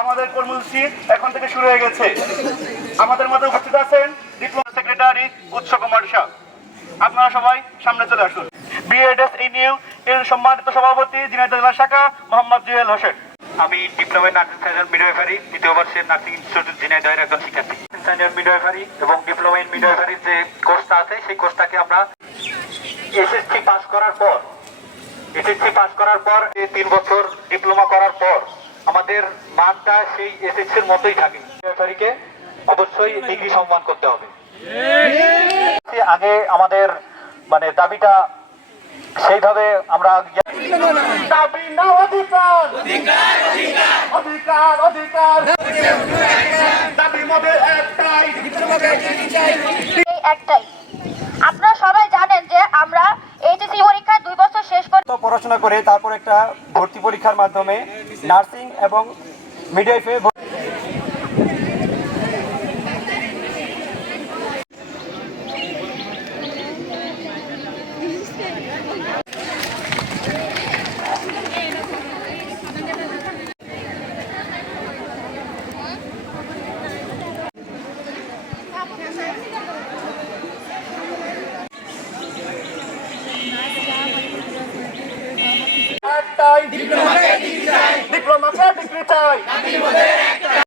আমাদের কর্মসূচি এখন থেকে শুরু হয়ে গেছে। আমাদের মধ্যে উপস্থিত আছেন ডিপ্লোমা সেক্রেটারি উৎস কুমার শাহ। আপনারা সবাই সামনে চলে আসুন। বিএডএস ইনিউ এর সম্মানিত সভাপতি ঝিনাইদহ জেলা শাখা, মোহাম্মদ জুয়েল হোসেন। আমি ডিপ্লোমা নার্সিং সার্জন মিডওয়াইফারি দ্বিতীয় বর্ষের নার্সিং ইনস্টিটিউট ঝিনাইদহের একজন শিক্ষার্থী। সার্জন মিডওয়াইফারি এবং ডিপ্লোমা ইন মিডওয়াইফারির যে কোর্সটা আছে, সেই কোর্সটাকে আমরা এসএসসি পাস করার পর এসএসসি পাস করার পর, এই তিন বছর ডিপ্লোমা করার পর আমাদের মানটা সেই এসএসসির মতোই থাকে। মিডওয়াইফারিকে অবশ্যই ডিগ্রি সম্মান করতে হবে। আগে আমাদের মানে দাবিটা সেইভাবে আমরা দাবি না অধিকার! অধিকার অধিকার! দাবি মোদের একটাই। একটাই আপনারা সবাই জানেন যে আমরা এইচএসসি পরীক্ষা দুই বছর শেষ করে তো পড়াশোনা করে তারপর একটা ভর্তি পরীক্ষার মাধ্যমে নার্সিং এবং মিডওয়াইফে একটাই ডিপ্লোমাকে ডিগ্রি চাই ডিপ্লোমাকে ডিগ্রি চাই